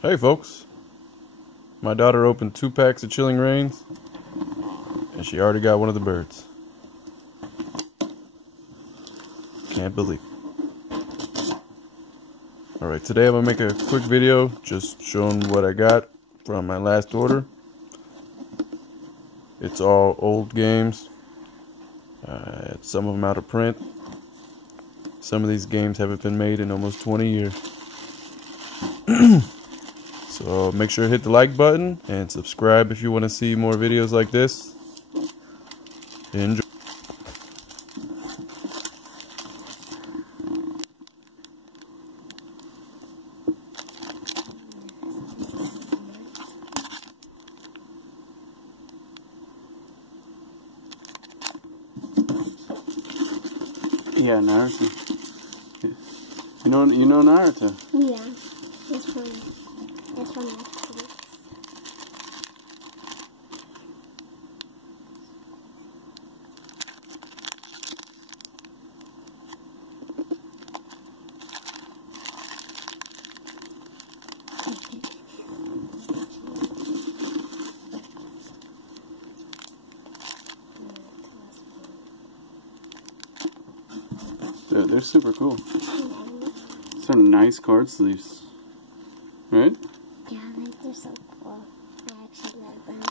Hey folks, my daughter opened 2 packs of Chilling Reigns and she already got one of the birds. Can't believe it. Alright, today I'm going to make a quick video just showing what I got from my last order. It's all old games. Some of them out of print. Some of these games haven't been made in almost 20 years. So make sure to hit the like button and subscribe if you want to see more videos like this. Enjoy. Yeah, Naruto. You know Naruto? Yeah, it's from Netflix. They're super cool. These are nice card sleeves, right? Yeah, I think they're so cool. I actually love them.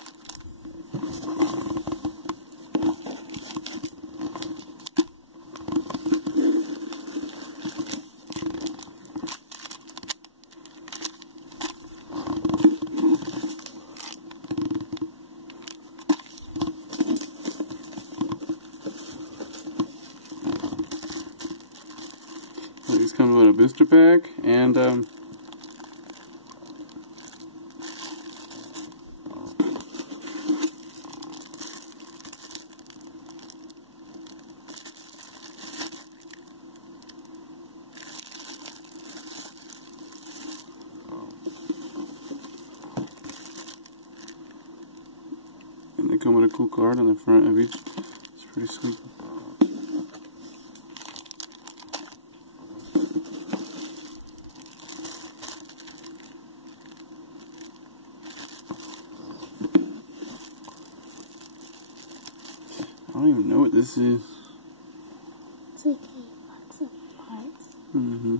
These come with a booster pack and they come with a cool card on the front of each. It's pretty sweet. I don't even know what this is. It's like a box of parts. Mm-hmm.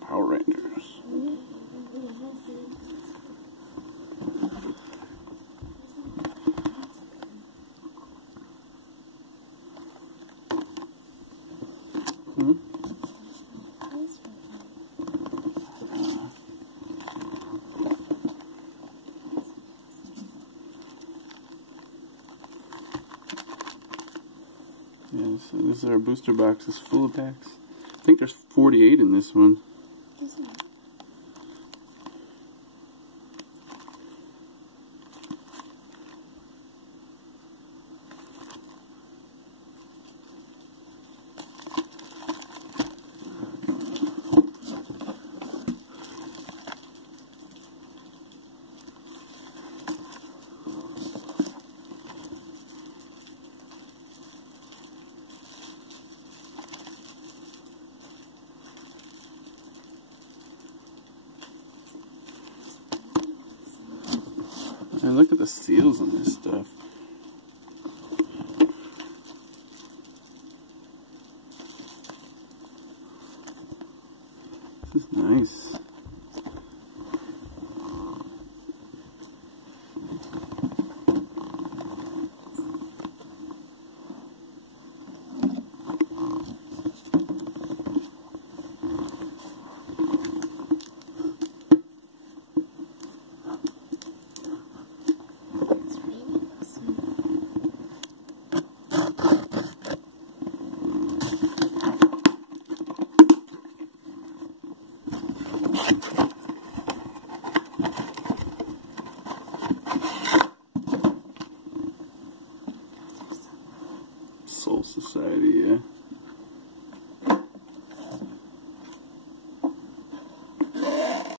Power Rangers. Hmm? Yeah, so this is our booster boxes full of packs. I think there's 48 in this one. And look at the seals on this stuff.